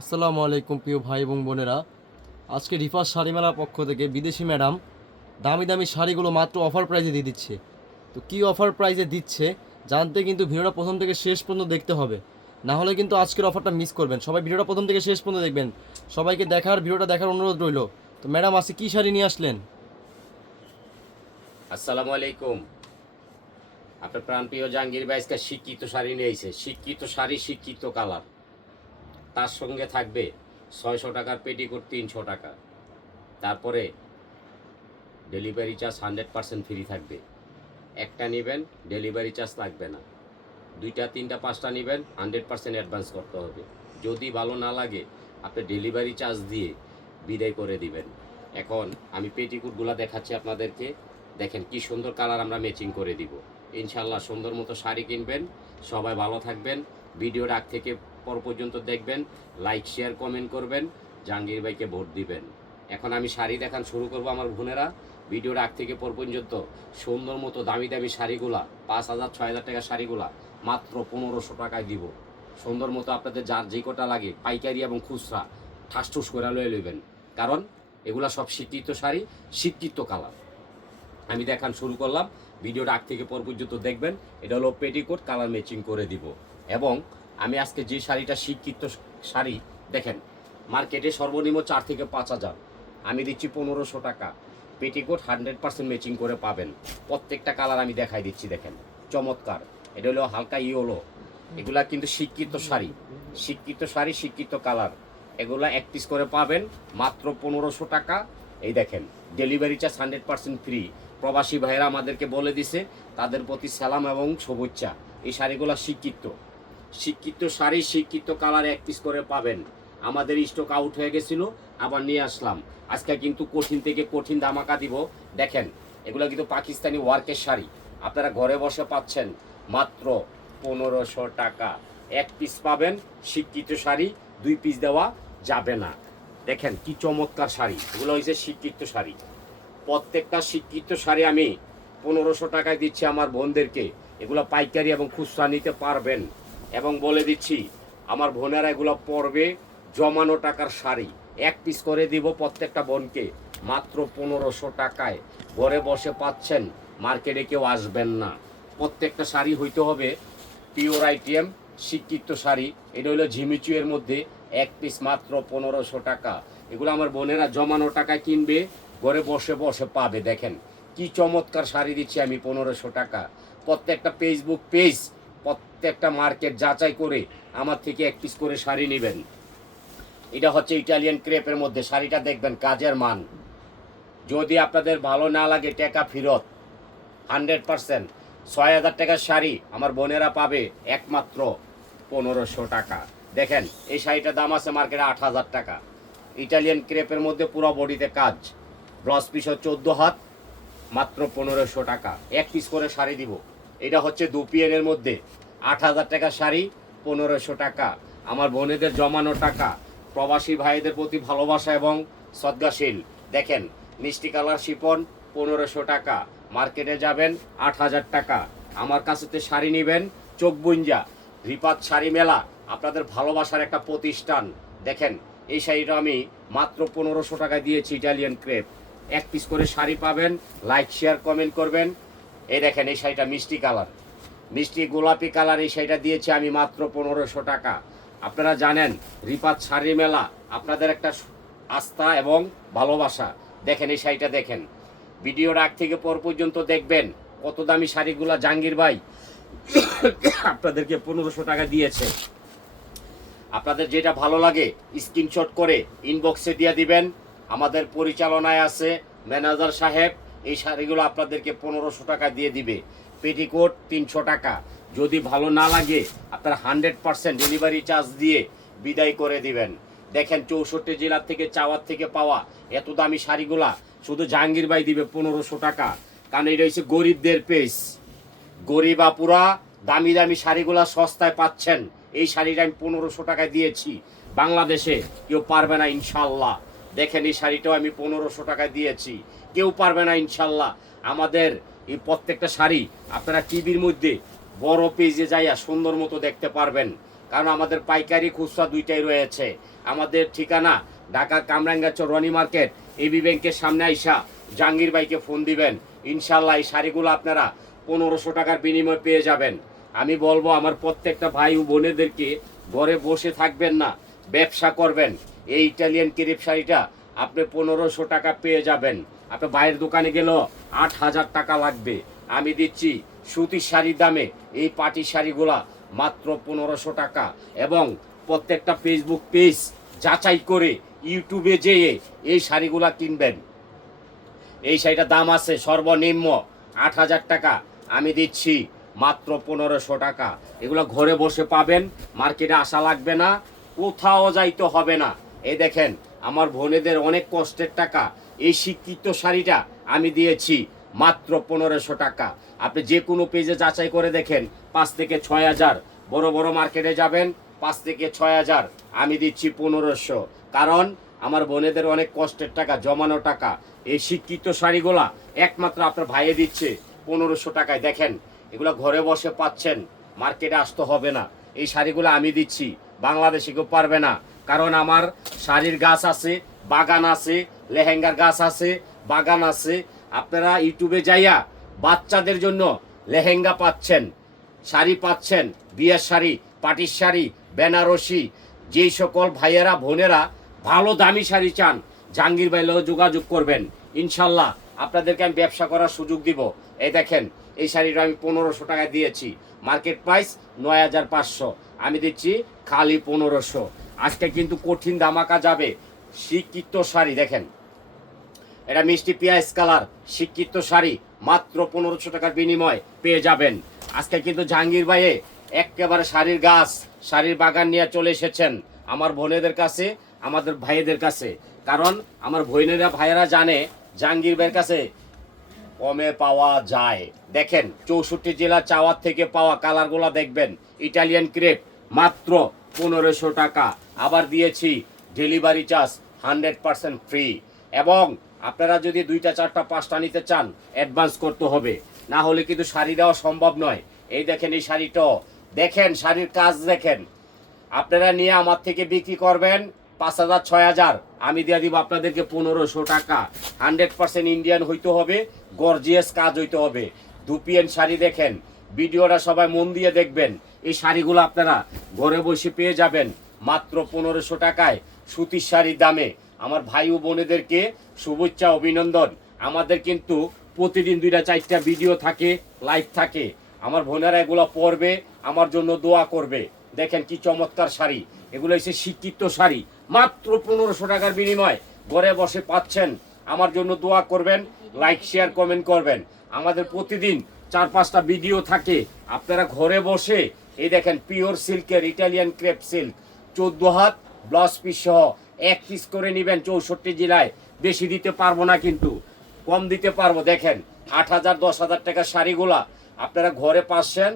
আসসালামু আলাইকুম প্রিয় ভাই এবং বোনেরা। আজকে রিফাস শাড়ি মেলার পক্ষ থেকে বিদেশি ম্যাডাম দামি দামি শাড়িগুলো মাত্র অফার প্রাইজে দিয়ে দিচ্ছে। তো কী অফার প্রাইজে দিচ্ছে জানতে কিন্তু ভিডিওটা প্রথম থেকে শেষ পর্যন্ত দেখতে হবে, না হলে কিন্তু আজকের অফারটা মিস করবেন। সবাই ভিডিওটা প্রথম থেকে শেষ পর্যন্ত দেখবেন। সবাইকে ভিডিওটা দেখার অনুরোধ রইল। তো ম্যাডাম আজকে কী শাড়ি নিয়ে আসলেন? আসসালামু আলাইকুম। আপনার প্রাণপ্রিয় জাহাঙ্গীর ভাই আজকে শিক্ষিত শাড়ি নিয়ে এসেছে। শিক্ষিত শাড়ি, শিক্ষিত কালার, তার সঙ্গে থাকবে 600 টাকার পেটিকোট 300 টাকা। তারপরে ডেলিভারি চার্জ 100% ফ্রি থাকবে। একটা নেবেন ডেলিভারি চার্জ লাগবে না, দুইটা তিনটা পাঁচটা নেবেন 100% অ্যাডভান্স করতে হবে। যদি ভালো না লাগে আপনি ডেলিভারি চার্জ দিয়ে বিদায় করে দিবেন। এখন আমি পেটিকুটগুলো দেখাচ্ছি আপনাদেরকে। দেখেন কি সুন্দর কালার আমরা ম্যাচিং করে দিব। ইনশাল্লাহ সুন্দর মতো শাড়ি কিনবেন। সবাই ভালো থাকবেন। ভিডিওর আগ থেকে পর পর্যন্ত দেখবেন, লাইক শেয়ার কমেন্ট করবেন, জাহাঙ্গীর ভাইকে ভোট দিবেন। এখন আমি শাড়ি দেখান শুরু করব আমার বোনেরা। ভিডিওর আগ থেকে পর পর্যন্ত সুন্দর মতো দামি দামি শাড়িগুলা 5,000 6,000 টাকার শাড়িগুলা মাত্র 1500 টাকায় দিব। সুন্দর মতো আপনাদের যার যে কটা লাগে পাইকারি এবং খুচরা ঠাসঠুস করে লয়ে লইবেন, কারণ এগুলা সব শিক্ষিত শাড়ি, শিক্ষিত কালার। আমি দেখান শুরু করলাম। ভিডিওটা আগ থেকে পর পর্যন্ত দেখবেন। এটা হলো পেটিকোট, কালার ম্যাচিং করে দিব। এবং আমি আজকে যে শাড়িটা শিক্ষিত শাড়ি দেখেন, মার্কেটে সর্বনিম্ন 4 থেকে 5,000, আমি দিচ্ছি 1500 টাকা। পেটিকোট 100% ম্যাচিং করে পাবেন। প্রত্যেকটা কালার আমি দেখাই দিচ্ছি, দেখেন চমৎকার। এটা হলো হালকা ইয়েলো। এগুলা কিন্তু শিক্ষিত শাড়ি, শিক্ষিত শাড়ি, শিক্ষিত কালার। এগুলা এক পিস করে পাবেন মাত্র 1500 টাকা। এই দেখেন ডেলিভারি চার্জ 100% ফ্রি। প্রবাসী ভাইয়েরা আমাদেরকে বলে দিছে, তাদের প্রতি সালাম এবং শুভেচ্ছা। এই শাড়িগুলো শিক্ষিত, শিক্ষিত শাড়ি, শিক্ষিত কালার এক পিস করে পাবেন। আমাদের স্টক আউট হয়ে গেছিল, আবার নিয়ে আসলাম। আজকে কিন্তু কঠিন থেকে কঠিন ধামাকা দিব। দেখেন এগুলো কিন্তু পাকিস্তানি ওয়ার্কের শাড়ি, আপনারা ঘরে বসে পাচ্ছেন মাত্র 1500 টাকা। এক পিস পাবেন শিক্ষিত শাড়ি, 2 পিস দেওয়া যাবে না। দেখেন কি চমৎকার শাড়ি, এগুলো হয়েছে শিক্ষিত শাড়ি। প্রত্যেকটা শিক্ষিত শাড়ি আমি 1500 টাকায় দিচ্ছি আমার বোনদেরকে। এগুলো পাইকারি এবং খুচরা নিতে পারবেন। এবং বলে দিচ্ছি আমার বোনেরা এগুলো পরবে জমানো টাকার শাড়ি। এক পিস করে দিব প্রত্যেকটা বোনকে মাত্র 1500 টাকায়। ঘরে বসে পাচ্ছেন, মার্কেটে কেউ আসবেন না। প্রত্যেকটা শাড়ি হইতে হবে পিওর আইটেম, শিক্ষিত শাড়ি। এটা হলো ঝিমিচুয়ের মধ্যে, এক পিস মাত্র 1500 টাকা। এগুলো আমার বোনেরা জমানো টাকায় কিনবে, ঘরে বসে বসে পাবে। দেখেন কি চমৎকার শাড়ি দিচ্ছি আমি 1500 টাকা। প্রত্যেকটা ফেসবুক পেজ, প্রত্যেকটা মার্কেট যাচাই করে আমার থেকে এক পিস করে শাড়ি নেবেন। এটা হচ্ছে ইটালিয়ান ক্রেপের মধ্যে। শাড়িটা দেখবেন কাজের মান। যদি আপনাদের ভালো না লাগে টাকা ফেরত 100%। 6,000 টাকার শাড়ি আমার বোনেরা পাবে একমাত্র 1500 টাকা। দেখেন এই শাড়িটার দাম আছে মার্কেটে 8,000 টাকা। ইটালিয়ান ক্রেপের মধ্যে পুরো বডিতে কাজ, ব্লাউজ পিস 14 হাত, মাত্র 1500 টাকা। এক পিস করে শাড়ি দিব। এটা হচ্ছে দুপিএনের মধ্যে 8,000 টাকার শাড়ি, 1500 টাকা। আমার বোনেদের জমানো টাকা, প্রবাসী ভাইদের প্রতি ভালোবাসা এবং সদ্গাশীল। দেখেন মিষ্টি কালার শিপন 1500 টাকা। মার্কেটে যাবেন 8,000 টাকা। আমার কাছেতে শাড়ি নেবেন চোখ বুঞ্জা। রিপাত শাড়ি মেলা আপনাদের ভালোবাসার একটা প্রতিষ্ঠান। দেখেন এই শাড়িটা আমি মাত্র 1500 টাকায় দিয়েছি, ইটালিয়ান ক্রেপ। এক পিস করে শাড়ি পাবেন, লাইক শেয়ার কমেন্ট করবেন। এই দেখেন এই শাড়িটা মিষ্টি কালার, মিষ্টি গোলাপি কালার। এই শাড়িটা দিয়েছি আমি মাত্র 1500 টাকা। আপনারা জানেন রিপাত শাড়ি মেলা আপনাদের একটা আস্থা এবং ভালোবাসা। দেখেন এই শাড়িটা দেখেন, ভিডিওর আগ থেকে পর পর্যন্ত দেখবেন কত দামি শাড়িগুলা জাহাঙ্গীর ভাই আপনাদেরকে 1500 টাকা দিয়েছে। আপনাদের যেটা ভালো লাগে স্ক্রিনশট করে ইনবক্সে দিয়ে দিবেন। আমাদের পরিচালনায় আছে ম্যানেজার সাহেব, এই শাড়িগুলো আপনাদেরকে 1500 টাকা দিয়ে দিবে। পেটিকোট 300 টাকা। যদি ভালো না লাগে আপনারা 100% ডেলিভারি চার্জ দিয়ে বিদায় করে দিবেন। দেখেন 64 জেলার থেকে চাওয়ার থেকে পাওয়া এত দামি শাড়িগুলা শুধু জাহাঙ্গীর ভাই দিবে 1500 টাকা। কারণ এটা হচ্ছে গরিবদের পেজ। গরিব আপুরা দামি দামি শাড়িগুলা সস্তায় পাচ্ছেন। এই শাড়িটা আমি 1500 টাকায় দিয়েছি। বাংলাদেশে কেউ পারবে না ইনশাল্লাহ। দেখেন এই শাড়িটাও আমি 1500 টাকায় দিয়েছি, কেউ পারবে না ইনশাল্লাহ। আমাদের এই প্রত্যেকটা শাড়ি আপনারা টিভির মধ্যে বড় পেজে যাইয়া সুন্দর মতো দেখতে পারবেন। কারণ আমাদের পাইকারি খুচরা দুইটাই রয়েছে। আমাদের ঠিকানা ঢাকা কামরাঙ্গাচর রনি মার্কেট এবি ব্যাংকের সামনে আইসা জাহাঙ্গীর ভাইকে ফোন দিবেন। ইনশাল্লাহ এই শাড়িগুলো আপনারা 1500 টাকার বিনিময়ে পেয়ে যাবেন। আমি বলবো আমার প্রত্যেকটা ভাই ও বোনেদেরকে ঘরে বসে থাকবেন না, ব্যবসা করবেন। এই ইটালিয়ান ক্রেপ শাড়িটা আপনি 1500 টাকা পেয়ে যাবেন। আপনি বাইরের দোকানে গেলেও 8000 টাকা লাগবে। আমি দিচ্ছি সুতির শাড়ির দামে এই পাটি শাড়িগুলা মাত্র 1500 টাকা। এবং প্রত্যেকটা ফেসবুক পেজ যাচাই করে ইউটিউবে যেয়ে এই শাড়িগুলা কিনবেন। এই শাড়িটার দাম আছে সর্বনিম্ন 8000 টাকা, আমি দিচ্ছি মাত্র 1500 টাকা। এগুলো ঘরে বসে পাবেন, মার্কেটে আসা লাগবে না, কোথাও যাইতে হবে না। এই দেখেন আমার বোনেদের অনেক কষ্টের টাকা, এই শিক্ষিত শাড়িটা আমি দিয়েছি মাত্র 1500 টাকা। আপনি যে কোনো পেজে যাচাই করে দেখেন 5 থেকে 6000, বড় বড় মার্কেটে যাবেন 5 থেকে 6000, আমি দিচ্ছি 1500। কারণ আমার বোনেদের অনেক কষ্টের টাকা, জমানো টাকা। এই শিক্ষিত শাড়িগুলা একমাত্র আপনার ভাইয়ে দিচ্ছে 1500 টাকায়। দেখেন এগুলো ঘরে বসে পাচ্ছেন, মার্কেটে আসতে হবে না। এই শাড়িগুলো আমি দিচ্ছি, বাংলাদেশে কেউ পারবে না। কারণ আমার শাড়ির গাছ আছে, বাগান আছে, লেহেঙ্গার গাছ আছে, বাগান আছে। আপনারা ইউটিউবে যাইয়া বাচ্চাদের জন্য লেহেঙ্গা পাচ্ছেন, শাড়ি পাচ্ছেন, বিয়ের শাড়ি, পাটির শাড়ি, বেনারসি। যেই সকল ভাইয়েরা বোনেরা ভালো দামি শাড়ি চান জাহাঙ্গীর ভাই লোক যোগাযোগ করবেন। ইনশাল্লাহ আপনাদেরকে আমি ব্যবসা করার সুযোগ দিব। এই দেখেন এই শাড়িটা আমি 1500 টাকায় দিয়েছি, মার্কেট প্রাইস 9500, আমি দিচ্ছি খালি 1500। আজকে কিন্তু কঠিন ধামাকা যাবে। শিক্ষিত শাড়ি দেখেন, এটা মিষ্টি পেঁয়াজ কালার শিক্ষিত শাড়ি মাত্র 1500 টাকার বিনিময় পেয়ে যাবেন। আজকে কিন্তু জাহাঙ্গীর ভাইয়ে একেবারে শাড়ির গাছ, শাড়ির বাগান নিয়ে চলে এসেছেন আমার বোনেদের কাছে, আমাদের ভাইয়েদের কাছে। কারণ আমার বোনেরা ভাইয়েরা জানে জাহাঙ্গীর ভাইয়ের কাছে কমে পাওয়া যায়। দেখেন 64 জেলা চাওয়ার থেকে পাওয়া কালারগুলো দেখবেন। ইটালিয়ান ক্রেপ মাত্র 1500 টাকা। আবার দিয়েছি ডেলিভারি চার্জ 100% ফ্রি। এবং আপনারা যদি 2টা 4টা 5টা নিতে চান অ্যাডভান্স করতে হবে, না হলে কিন্তু শাড়ি দেওয়া সম্ভব নয়। এই দেখেন এই শাড়িটাও দেখেন, শাড়ির কাজ দেখেন। আপনারা নিয়ে আমার থেকে বিক্রি করবেন 5000 6000, আমি দিয়ে দিব আপনাদেরকে 1500 টাকা। 100% ইন্ডিয়ান হইতে হবে, গর্জিয়াস কাজ হইতে হবে। দুপিয়ান শাড়ি দেখেন, ভিডিওটা সবাই মন দিয়ে দেখবেন। এই শাড়িগুলো আপনারা ঘরে বসে পেয়ে যাবেন মাত্র 1500 টাকায় সুতির শাড়ির দামে। আমার ভাই ও বোনেদেরকে শুভেচ্ছা, অভিনন্দন। আমাদের কিন্তু প্রতিদিন 2টা 4টা ভিডিও থাকে, লাইভ থাকে। আমার বোনেরা এগুলো পরবে, আমার জন্য দোয়া করবে। দেখেন কি চমৎকার শাড়ি, এগুলো হচ্ছে শিক্ষিত শাড়ি মাত্র 1500 টাকার বিনিময় ঘরে বসে পাচ্ছেন। আমার জন্য দোয়া করবেন, লাইক শেয়ার কমেন্ট করবেন। আমাদের প্রতিদিন 4-5টা ভিডিও থাকে, আপনারা ঘরে বসে এই দেখেন পিওর সিল্কের ইটালিয়ান ক্রেপ সিল্ক 14 হাত ব্লাউজ পিস সহ 1 পিস করে নেবেন। 64 জেলায় বেশি দিতে পারবো না, কিন্তু কম দিতে পারবো। দেখেন 8000 10,000 টাকার শাড়িগুলা আপনারা ঘরে পাচ্ছেন,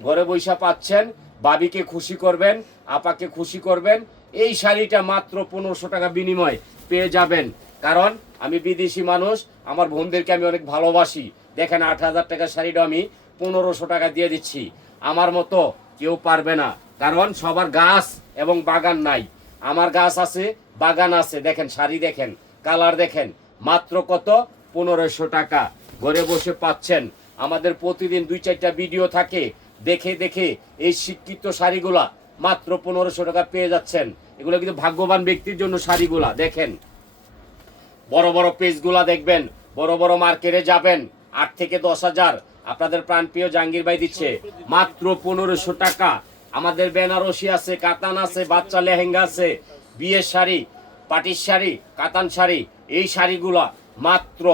ঘরে বৈশা পাচ্ছেন। বাবিকে খুশি করবেন, আপাকে খুশি করবেন। এই শাড়িটা মাত্র 1500 টাকা বিনিময় পেয়ে যাবেন। কারণ আমি বিদেশি মানুষ, আমার বোনদেরকে আমি অনেক ভালোবাসি। দেখেন 8000 টাকার শাড়িটা আমি 1500 টাকা দিয়ে দিচ্ছি। আমার মতো কেউ পারবে না, কারণ সবার গাছ এবং বাগান নাই। আমার গাছ আছে, বাগান আছে। দেখেন শাড়ি দেখেন, কালার দেখেন, মাত্র কত 1500 টাকা ঘরে বসে পাচ্ছেন। আমাদের প্রতিদিন 2-4টা ভিডিও থাকে, দেখে দেখে এই শিক্ষিত শাড়িগুলা মাত্র 1500 টাকা পেয়ে যাচ্ছেন। এগুলো কিন্তু ভাগ্যবান ব্যক্তির জন্য শাড়িগুলা। দেখেন বড় বড় পেজগুলা দেখবেন, বড় বড় মার্কেটে যাবেন 8 থেকে 10,000, আপনাদের প্রাণপ্রিয় জাহাঙ্গীর ভাই দিচ্ছে মাত্র 1500 টাকা। আমাদের বেনারসি আছে, কাতান আছে, বাচ্চা লেহেঙ্গা আছে, বিয়ের শাড়ি, পাটির শাড়ি, কাতান শাড়ি। এই শাড়িগুলা মাত্র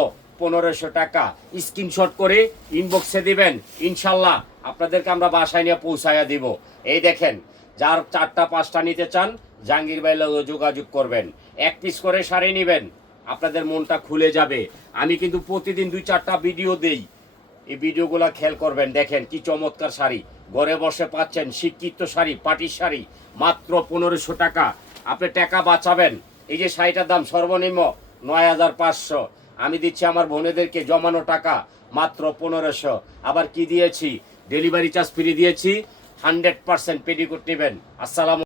1500 টাকা। স্ক্রিনশট করে ইনবক্সে দিবেন, ইনশাল্লাহ আপনাদেরকে আমরা বাসায় নিয়ে পৌঁছাইয়া দিব। এই দেখেন যার 4টা 5টা নিতে চান জাহাঙ্গীর ভাই লগে যোগাযোগ করবেন। 1 পিস করে শাড়ি নেবেন, আপনাদের মনটা খুলে যাবে। আমি কিন্তু প্রতিদিন 2-4টা ভিডিও দেই, এই ভিডিওগুলো খেয়াল করবেন। দেখেন কি চমৎকার শাড়ি ঘরে বসে পাচ্ছেন, শিক্ষিত শাড়ি, পাটির শাড়ি মাত্র 1500 টাকা। আপনি টাকা বাঁচাবেন। এই যে শাড়িটার দাম সর্বনিম্ন 9500, আমি দিচ্ছি আমার বোনেদেরকে জমানো টাকা মাত্র 1500। আবার কি দিয়েছি, ডেলিভারি চার্জ ফ্রি দিয়েছি, 100% পেটিকোট নেবেন। আসসালাম।